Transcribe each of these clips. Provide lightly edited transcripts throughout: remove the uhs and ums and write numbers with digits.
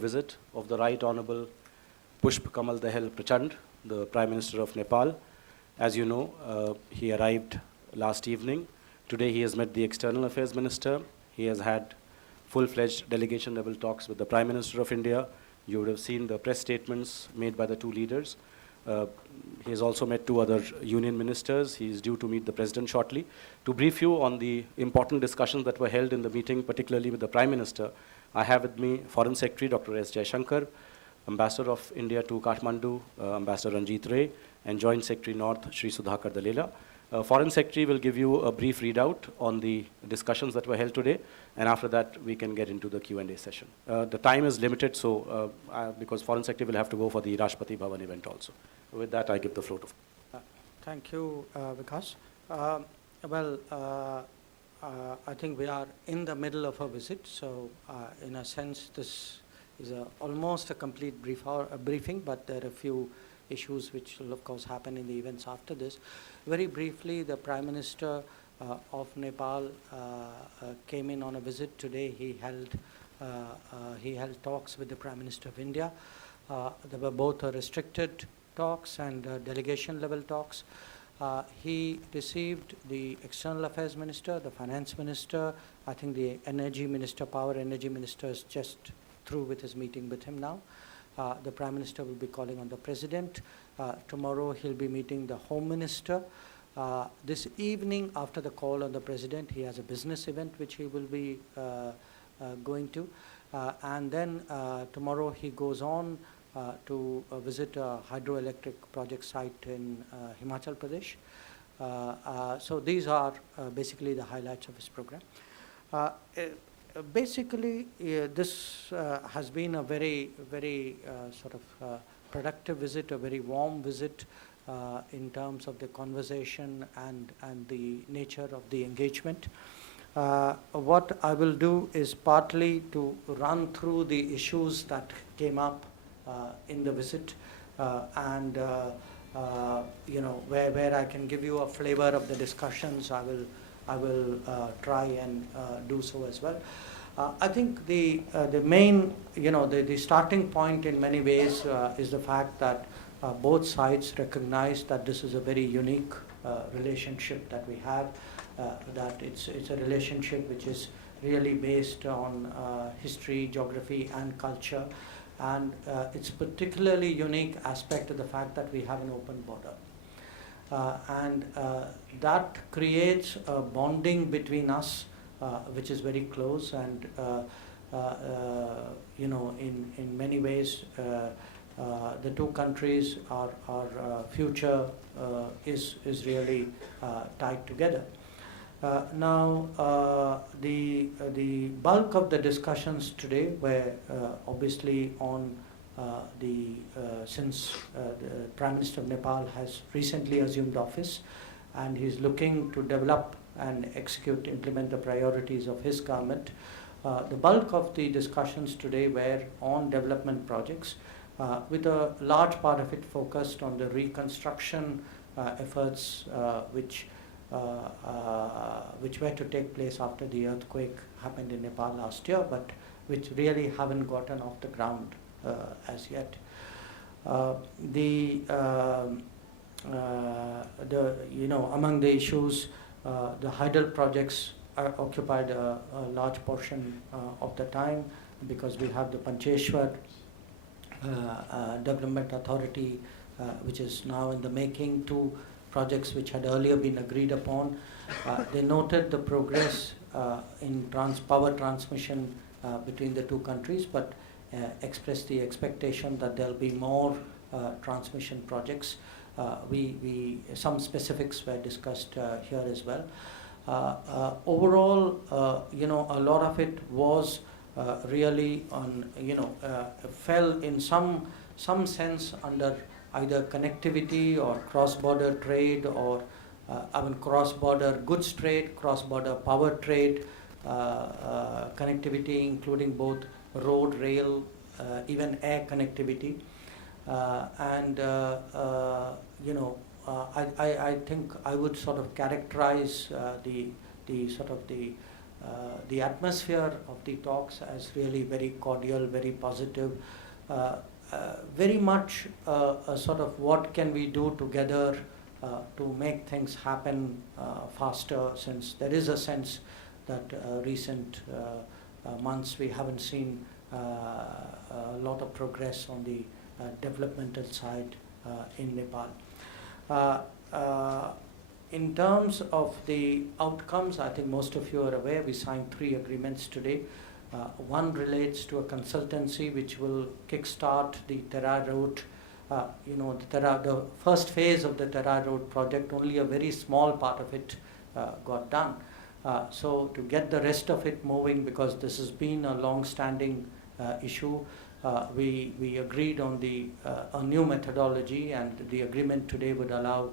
visit of the Right Honorable Pushp Kamal Dahal Prachand, the Prime Minister of Nepal. As you know, he arrived last evening. Today he has met the External Affairs Minister. He has had full-fledged delegation-level talks with the Prime Minister of India. You would have seen the press statements made by the two leaders. He has also met two other union ministers. He is due to meet the President shortly. To brief you on the important discussions that were held in the meeting, particularly with the Prime Minister, I have with me Foreign Secretary Dr. S. Jaishankar, Ambassador of India to Kathmandu, Ambassador Ranjit Ray, and Joint Secretary North, Shri Sudhakar Dalela. Foreign Secretary will give you a brief readout on the discussions that were held today, and after that we can get into the Q&A session. The time is limited, so because Foreign Secretary will have to go for the Rashtrapati Bhavan event also. With that, I give the floor to. Thank you, Vikas. I think we are in the middle of a visit, so in a sense this is almost a complete briefing, but there are a few issues which will of course happen in the events after this. Very briefly, the Prime Minister of Nepal came in on a visit today. He held talks with the Prime Minister of India. There were both restricted talks and delegation level talks. He received the External Affairs Minister, the Finance Minister. I think the Energy Minister, Power Energy Minister is just through with his meeting with him now. The Prime Minister will be calling on the President. Tomorrow he'll be meeting the Home Minister. This evening, after the call on the President, he has a business event which he will be going to. And then tomorrow he goes on to visit a hydroelectric project site in Himachal Pradesh. So these are basically the highlights of his program. Basically, this has been a very, very sort of productive visit, a very warm visit in terms of the conversation and the nature of the engagement. What I will do is partly to run through the issues that came up in the visit and you know, where I can give you a flavor of the discussions, I will try and do so as well. I think the main, you know, the starting point in many ways is the fact that both sides recognize that this is a very unique relationship that we have, that it's a relationship which is really based on history, geography and culture, and it's particularly unique aspect of the fact that we have an open border. And that creates a bonding between us which is very close, and you know, in many ways the two countries, our future is really tied together. Now the bulk of the discussions today were obviously on since the Prime Minister of Nepal has recently assumed office, and he's looking to develop and implement the priorities of his government. The bulk of the discussions today were on development projects, with a large part of it focused on the reconstruction efforts which were to take place after the earthquake happened in Nepal last year, but which really haven't gotten off the ground as yet. You know, among the issues, the hydel projects occupied a large portion of the time, because we have the Pancheshwar Development Authority, which is now in the making, two projects which had earlier been agreed upon. They noted the progress in power transmission between the two countries, but expressed the expectation that there will be more transmission projects. Some specifics were discussed here as well. Overall, you know, a lot of it was really on, you know, fell in some sense under either connectivity or cross-border trade, or cross-border goods trade, cross-border power trade, connectivity including both road, rail, even air connectivity. You know, I think I would sort of characterize the the atmosphere of the talks as really very cordial, very positive, very much a sort of what can we do together to make things happen faster, since there is a sense that recent months we haven't seen a lot of progress on the developmental side in Nepal. In terms of the outcomes, I think most of you are aware, we signed 3 agreements today. One relates to a consultancy which will kickstart the Terra Road. The first phase of the Terra Road project, only a very small part of it got done. So to get the rest of it moving, because this has been a long-standing issue, we agreed on a new methodology, and the agreement today would allow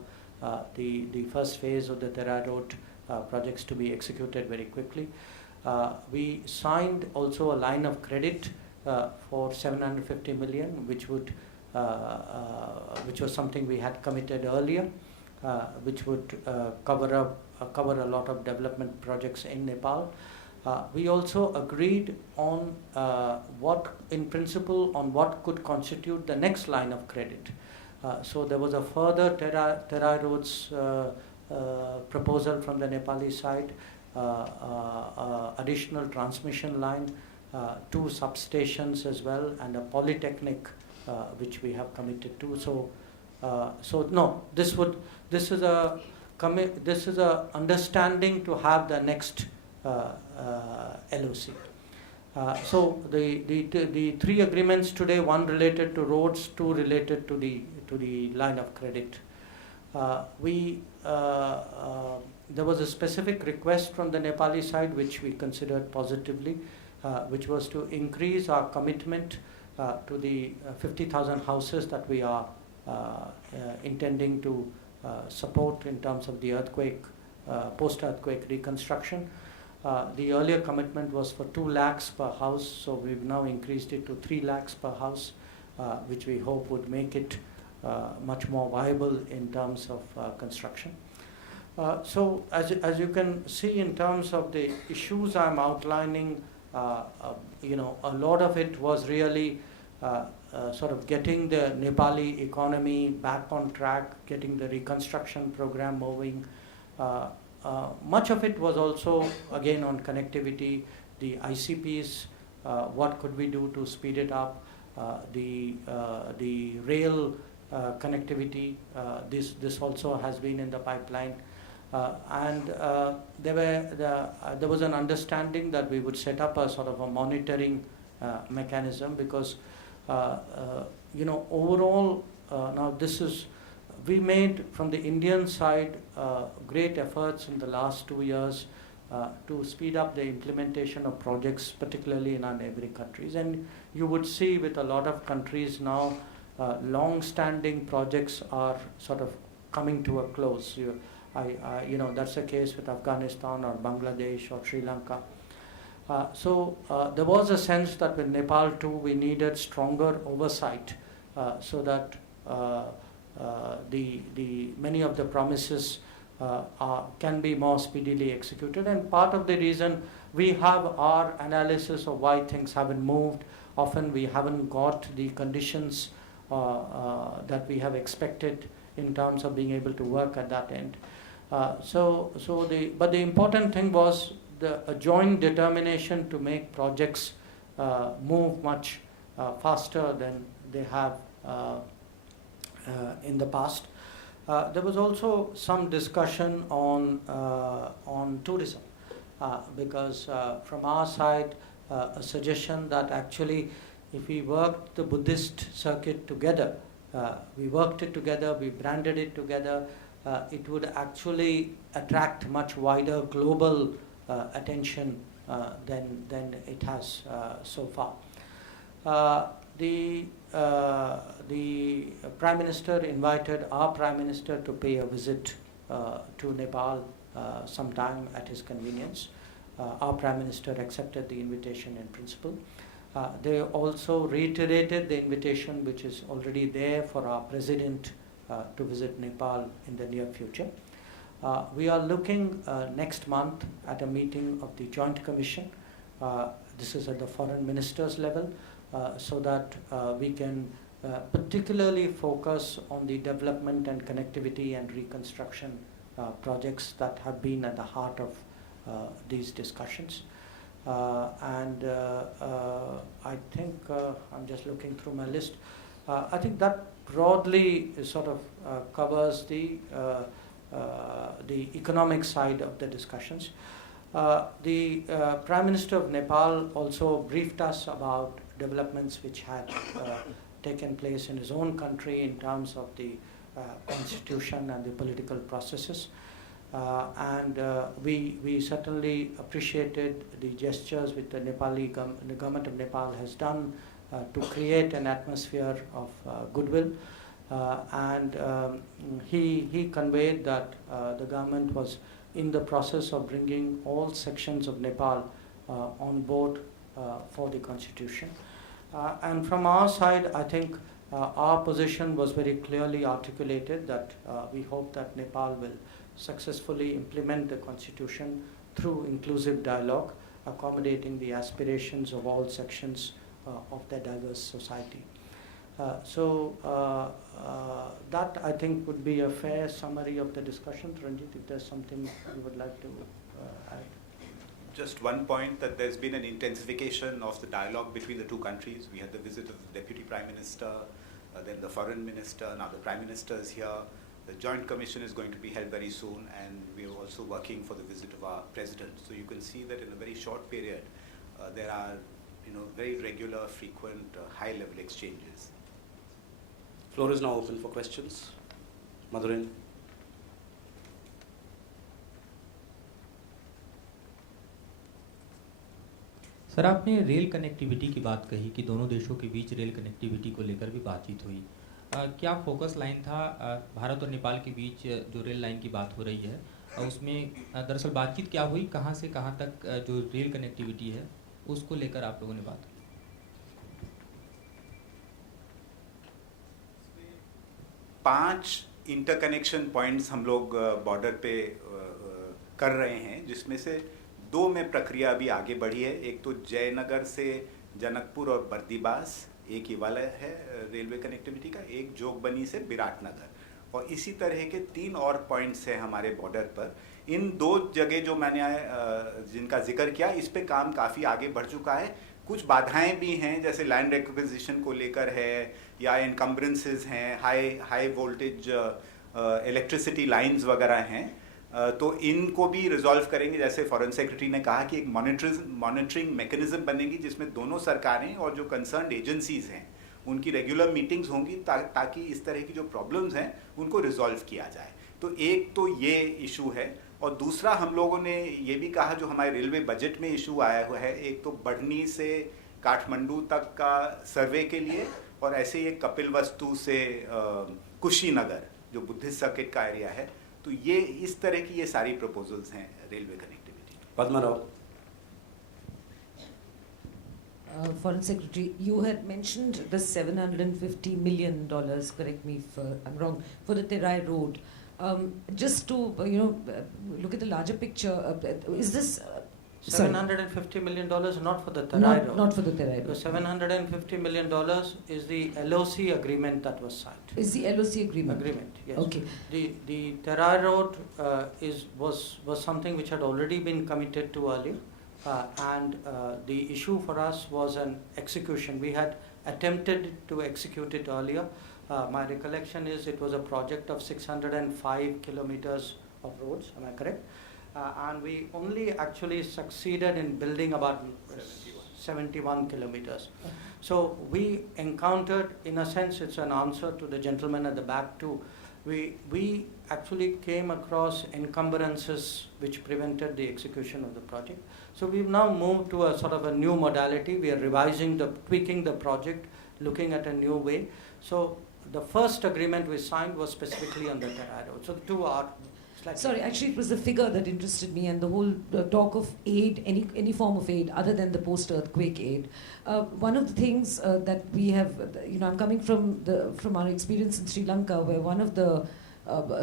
the first phase of the Terra Road projects to be executed very quickly. We signed also a line of credit for 750 million, which was something we had committed earlier, which would cover a lot of development projects in Nepal. We also agreed on in principle, on what could constitute the next line of credit. So there was a further Terra Roads proposal from the Nepali side, additional transmission line, 2 substations as well, and a polytechnic which we have committed to. This is a understanding to have the next LOC. So the 3 agreements today, 1 related to roads, 2 related to the line of credit. There was a specific request from the Nepali side which we considered positively, which was to increase our commitment to the 50,000 houses that we are intending to support in terms of the earthquake, post-earthquake reconstruction. The earlier commitment was for 2 lakhs per house, so we've now increased it to 3 lakhs per house, which we hope would make it much more viable in terms of construction. So as you can see, in terms of the issues I'm outlining, a lot of it was really sort of getting the Nepali economy back on track, getting the reconstruction program moving. Much of it was also, again, on connectivity, the ICPs, what could we do to speed it up, the rail connectivity, this also has been in the pipeline. And there was an understanding that we would set up a sort of a monitoring mechanism, because overall, now we made from the Indian side great efforts in the last 2 years to speed up the implementation of projects, particularly in our neighboring countries. And you would see with a lot of countries now, long-standing projects are sort of coming to a close. That's the case with Afghanistan or Bangladesh or Sri Lanka. So there was a sense that with Nepal too, we needed stronger oversight so that many of the promises can be more speedily executed. And part of the reason we have our analysis of why things haven't moved, often we haven't got the conditions that we have expected in terms of being able to work at that end. But the important thing was a joint determination to make projects move much faster than they have in the past. There was also some discussion on tourism, because from our side, a suggestion that actually if we worked the Buddhist circuit together, we worked it together, we branded it together, it would actually attract much wider global attention than it has so far. The Prime Minister invited our Prime Minister to pay a visit to Nepal sometime at his convenience. Our Prime Minister accepted the invitation in principle. They also reiterated the invitation which is already there for our President to visit Nepal in the near future. We are looking next month at a meeting of the Joint Commission. This is at the foreign ministers level, so that we can particularly focus on the development and connectivity and reconstruction projects that have been at the heart of these discussions. I think, I'm just looking through my list, I think that broadly sort of covers the economic side of the discussions. The Prime Minister of Nepal also briefed us about developments which had taken place in his own country in terms of the constitution and the political processes. We certainly appreciated the gestures which the the government of Nepal has done to create an atmosphere of goodwill. He conveyed that the government was in the process of bringing all sections of Nepal on board for the constitution. And from our side, I think our position was very clearly articulated that we hope that Nepal will successfully implement the constitution through inclusive dialogue, accommodating the aspirations of all sections of their diverse society. That I think would be a fair summary of the discussion. Ranjit, if there's something you would like to add. Just one point, that there's been an intensification of the dialogue between the two countries. We had the visit of the Deputy Prime Minister, then the Foreign Minister, now the Prime Minister is here. The Joint Commission is going to be held very soon, and we are also working for the visit of our President. So you can see that in a very short period, there are very regular, frequent, high-level exchanges. Floor is now open for questions. Madhurin. Sir, आपने rail connectivity की बात कही कि दोनों देशों के बीच rail connectivity को लेकर भी बातचीत हुई। क्या फोकस लाइन था भारत और नेपाल के बीच जो रेल लाइन की बात हो रही है, उसमें दरअसल बातचीत क्या हुई, कहाँ से कहाँ तक जो रेल कनेक्टिविटी है उसको लेकर आप लोगों ने बात की? 5 इंटरकनेक्शन पॉइंट्स हम लोग बॉर्डर पे कर रहे हैं, जिसमें से 2 में प्रक्रिया अभी आगे बढ़ी है। एक तो जयनगर से जनकपुर और बर्दीबास, एक ये वाला है रेलवे कनेक्टिविटी का, एक जोगबनी से विराटनगर, और इसी तरह के 3 और पॉइंट्स हैं हमारे बॉर्डर पर। इन 2 जगह जो मैंने जिनका जिक्र किया, इस पे काम काफ़ी आगे बढ़ चुका है। कुछ बाधाएं भी हैं, जैसे लैंड एक्विजिशन को लेकर है, या इनकम्बरेंसेस हैं, हाई वोल्टेज इलेक्ट्रिसिटी लाइंस वगैरह हैं, तो इनको भी रिजॉल्व करेंगे। जैसे फॉरेन सेक्रेटरी ने कहा कि एक मॉनिटरिंग मैकेनिज्म बनेगी, जिसमें दोनों सरकारें और जो कंसर्न्ड एजेंसीज हैं उनकी रेगुलर मीटिंग्स होंगी, ताकि इस तरह की जो प्रॉब्लम्स हैं उनको रिजॉल्व किया जाए। तो एक तो ये इशू है, और दूसरा हम लोगों ने ये भी कहा, जो हमारे रेलवे बजट में इशू आया हुआ है, एक तो बढ़नी से काठमांडू तक का सर्वे के लिए, और ऐसे ही कपिलवस्तु से कुशीनगर जो बुद्धिस्ट सर्किट का एरिया है। तो ये इस तरह की ये सारी प्रपोजल्स हैं railway connectivity. Padmarav. Foreign Secretary, you had mentioned the $750 million, correct me if I'm wrong, for the Terai Road. Just to look at the larger picture, is this $750 million not for the Terai Road? Not for the Terai The Road. $750 million is the LOC agreement that was signed. Is the LOC agreement? Yes. Okay. The Terai Road was something which had already been committed to earlier, and the issue for us was an execution. We had attempted to execute it earlier. My recollection is it was a project of 605 kilometers of roads. Am I correct? And we only actually succeeded in building about 71 kilometers. So we encountered, in a sense, it's an answer to the gentleman at the back too. We actually came across encumbrances which prevented the execution of the project. So we've now moved to a sort of a new modality. We are tweaking the project, looking at a new way. So the first agreement we signed was specifically on the Terai Road. So the two are slightly... Sorry, actually it was the figure that interested me, and the whole talk of aid, any form of aid other than the post-earthquake aid. One of the things that we have, I'm coming from our experience in Sri Lanka, where one of the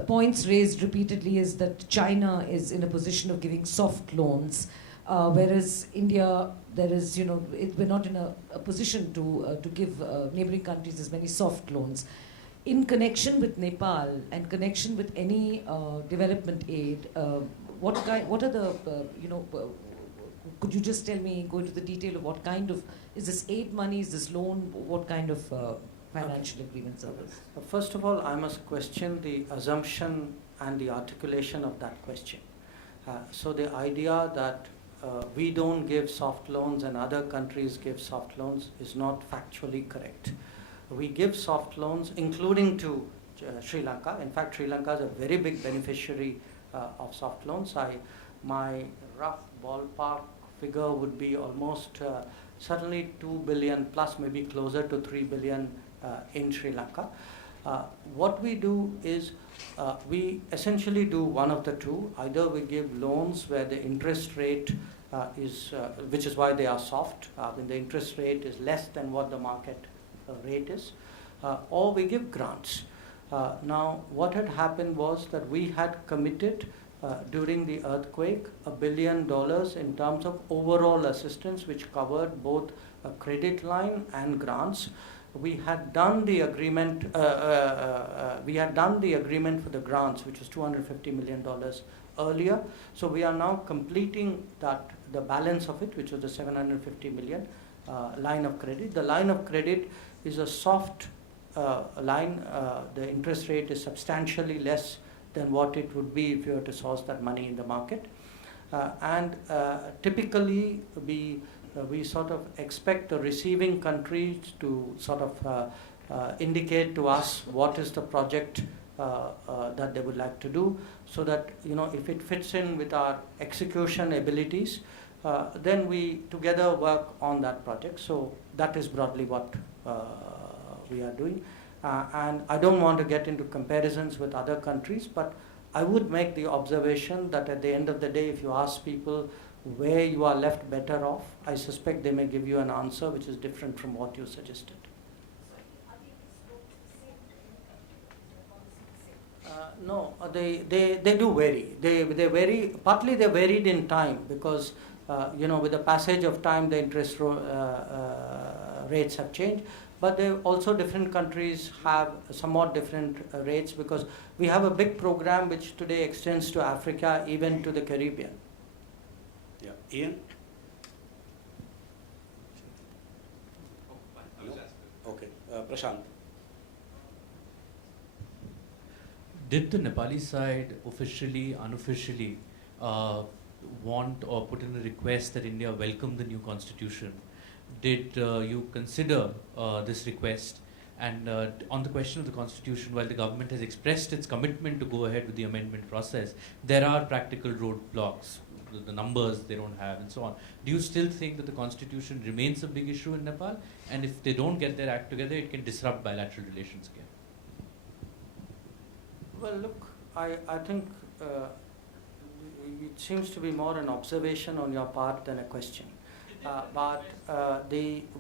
points raised repeatedly is that China is in a position of giving soft loans, whereas India, there is, we're not in a position to give neighboring countries as many soft loans. In connection with Nepal and connection with any development aid, what are the, could you just tell me, go into the detail of what kind of, is this aid money, is this loan, what kind of financial agreements are this? First of all, I must question the assumption and the articulation of that question. So the idea that we don't give soft loans and other countries give soft loans is not factually correct. We give soft loans, including to Sri Lanka. In fact, Sri Lanka is a very big beneficiary of soft loans. My rough ballpark figure would be almost certainly 2 billion plus, maybe closer to 3 billion in Sri Lanka. What we do is we essentially do one of the two. Either we give loans where the interest rate which is why they are soft, when the interest rate is less than what the market rate is, or we give grants. Now, what had happened was that we had committed during the earthquake $1 billion in terms of overall assistance, which covered both a credit line and grants. We had done the agreement. We had done the agreement for the grants, which was $250 million earlier. So we are now completing the balance of it, which was the $750 million line of credit. The line of credit is a soft line. The interest rate is substantially less than what it would be if you were to source that money in the market. And typically, we sort of expect the receiving countries to sort of indicate to us what is the project that they would like to do, so that if it fits in with our execution abilities, then we together work on that project. So that is broadly what we are doing. And I don't want to get into comparisons with other countries, but I would make the observation that at the end of the day, if you ask people where you are left better off, I suspect they may give you an answer which is different from what you suggested. No, they do vary. They vary. Partly they varied in time because with the passage of time the interest rates have changed. But also different countries have somewhat different rates, because we have a big program which today extends to Africa, even to the Caribbean. Yeah, Ian. Okay, Prashant. Did the Nepali side officially, unofficially want or put in a request that India welcome the new constitution? Did you consider this request? And on the question of the constitution, while the government has expressed its commitment to go ahead with the amendment process, there are practical roadblocks, the numbers they don't have and so on. Do you still think that the constitution remains a big issue in Nepal? And if they don't get their act together, it can disrupt bilateral relations again? Well, look, I think it seems to be more an observation on your part than a question. But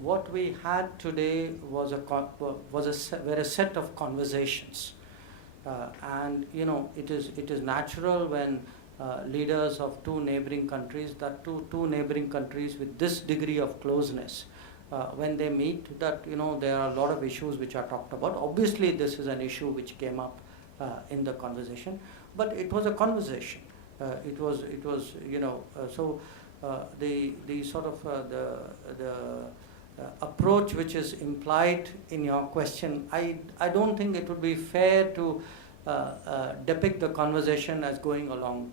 what we had today was were a set of conversations, and it is natural when leaders of two neighboring countries, that two neighboring countries with this degree of closeness, when they meet, that there are a lot of issues which are talked about. Obviously, this is an issue which came up in the conversation, but it was a conversation. It was so. The sort of the approach which is implied in your question, I don't think it would be fair to depict the conversation as going along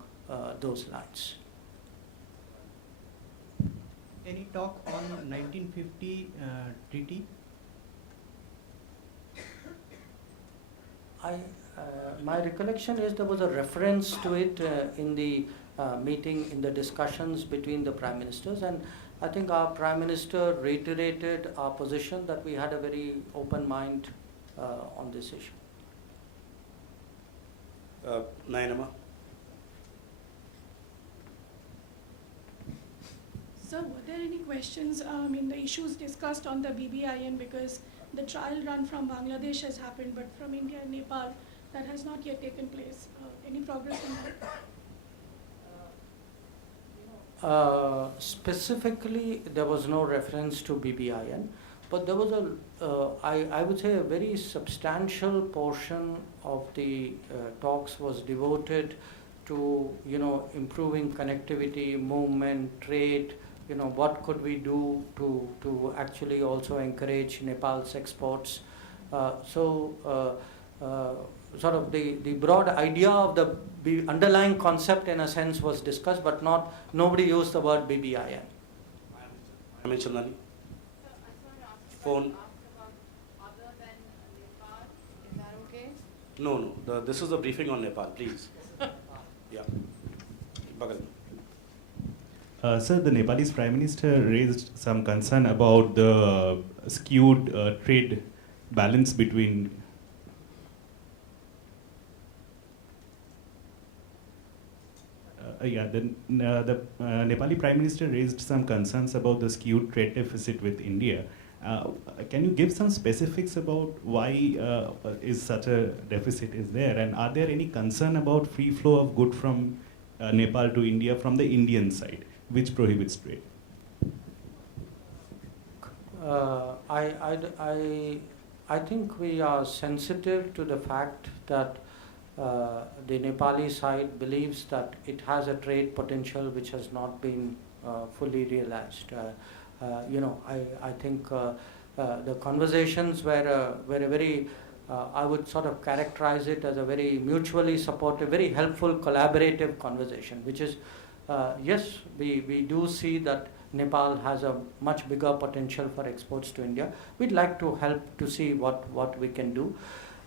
those lines. Any talk on 1950 treaty? My recollection is there was a reference to it in the meeting, in the discussions between the Prime Ministers, and I think our Prime Minister reiterated our position that we had a very open mind on this issue. Nayanama. Sir, were there any questions in the issues discussed on the BBIN, because the trial run from Bangladesh has happened, but from India and Nepal, that has not yet taken place. Any progress on that? Specifically, there was no reference to BBIN, but there was I would say a very substantial portion of the talks was devoted to, improving connectivity, movement, trade, what could we do to actually also encourage Nepal's exports. Sort of the broad idea of the underlying concept in a sense was discussed, but nobody used the word BBIN. I mentioned Nani. Phone. Other than Nepal, is that okay? No. This is a briefing on Nepal, please. Yeah. Bagal. Sir, the Nepalese Prime Minister raised some concern about the skewed trade balance between the Nepali Prime Minister raised some concerns about the skewed trade deficit with India. Can you give some specifics about why is such a deficit is there, and are there any concern about free flow of good from Nepal to India from the Indian side, which prohibits trade? I think we are sensitive to the fact that the Nepali side believes that it has a trade potential which has not been fully realized. I think the conversations were a very, I would sort of characterize it as a very mutually supportive, very helpful, collaborative conversation, which is, yes, we do see that Nepal has a much bigger potential for exports to India. We'd like to help to see what we can do.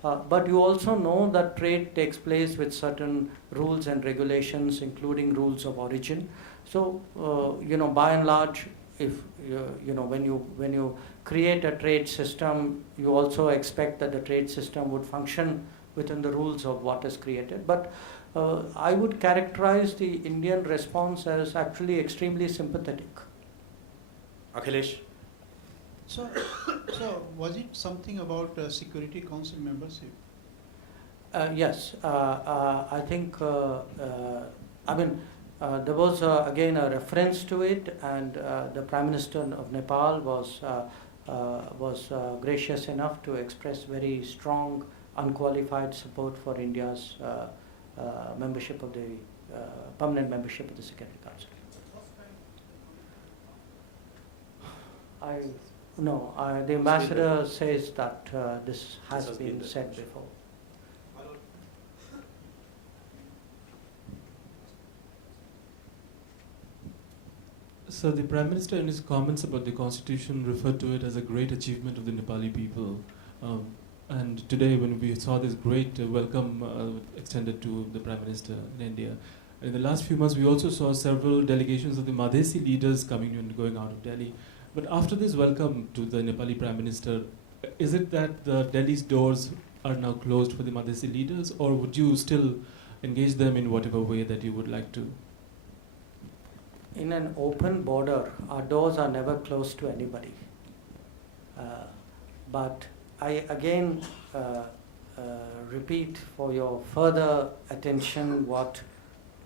But you also know that trade takes place with certain rules and regulations, including rules of origin. So, by and large, if when you create a trade system, you also expect that the trade system would function within the rules of what is created. But I would characterize the Indian response as actually extremely sympathetic. Akhilesh. So was it something about Security Council membership? Yes, I think, there was again a reference to it, and the Prime Minister of Nepal was gracious enough to express very strong, unqualified support for India's membership of the permanent membership of the Security Council. The ambassador says that this has been said before. So the Prime Minister in his comments about the Constitution referred to it as a great achievement of the Nepali people. And today when we saw this great welcome extended to the Prime Minister in India, in the last few months we also saw several delegations of the Madhesi leaders coming and going out of Delhi. But after this welcome to the Nepali Prime Minister, is it that the Delhi's doors are now closed for the Madhesi leaders, or would you still engage them in whatever way that you would like to? In an open border, our doors are never closed to anybody. But I again repeat for your further attention what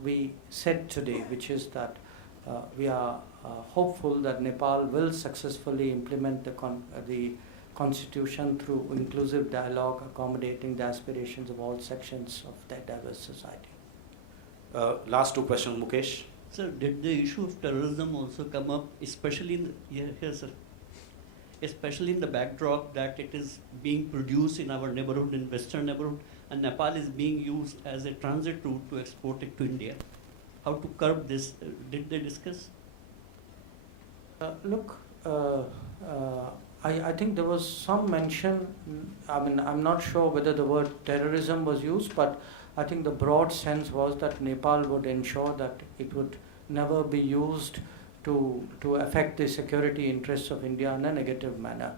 we said today, which is that we are hopeful that Nepal will successfully implement the constitution through inclusive dialogue, accommodating the aspirations of all sections of that diverse society. Last two questions, Mukesh. Sir, did the issue of terrorism also come up, especially especially in the backdrop that it is being produced in our neighborhood, in western neighborhood, and Nepal is being used as a transit route to export it to India? How to curb this? Did they discuss? I think there was some mention. I'm not sure whether the word terrorism was used, but I think the broad sense was that Nepal would ensure that it would never be used to affect the security interests of India in a negative manner.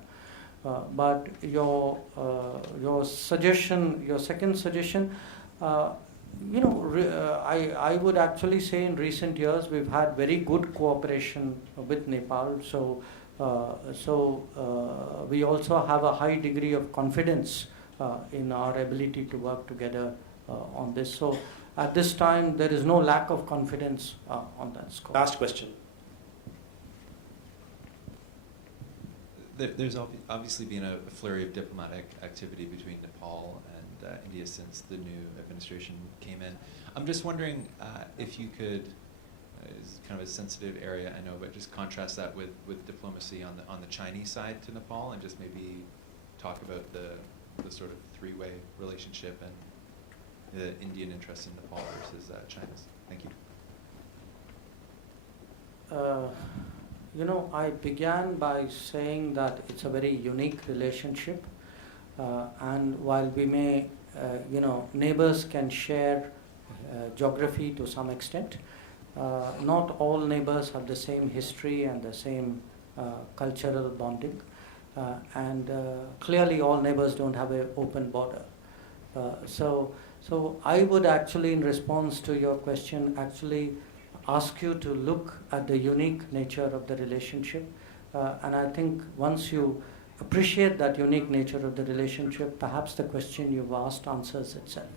But your suggestion, your second suggestion, I would actually say in recent years we've had very good cooperation with Nepal. So we also have a high degree of confidence in our ability to work together on this. So at this time, there is no lack of confidence on that score. Last question. There's obviously been a flurry of diplomatic activity between Nepal and India since the new administration came in. I'm just wondering if you could, it's kind of a sensitive area, I know, but just contrast that with diplomacy on the Chinese side to Nepal, and just maybe talk about the sort of three-way relationship and the Indian interest in Nepal versus China's. Thank you. You know, I began by saying that it's a very unique relationship, and while we may, neighbors can share geography to some extent, not all neighbors have the same history and the same cultural bonding, and clearly all neighbors don't have an open border. So I would actually, in response to your question, actually ask you to look at the unique nature of the relationship, and I think once you appreciate that unique nature of the relationship, perhaps the question you've asked answers itself.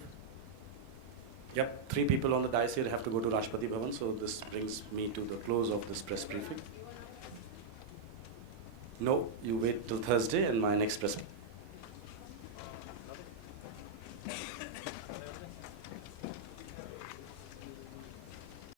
Yep, 3 people on the dais here have to go to Rashtrapati Bhavan, so this brings me to the close of this press briefing. No, you wait till Thursday and my next press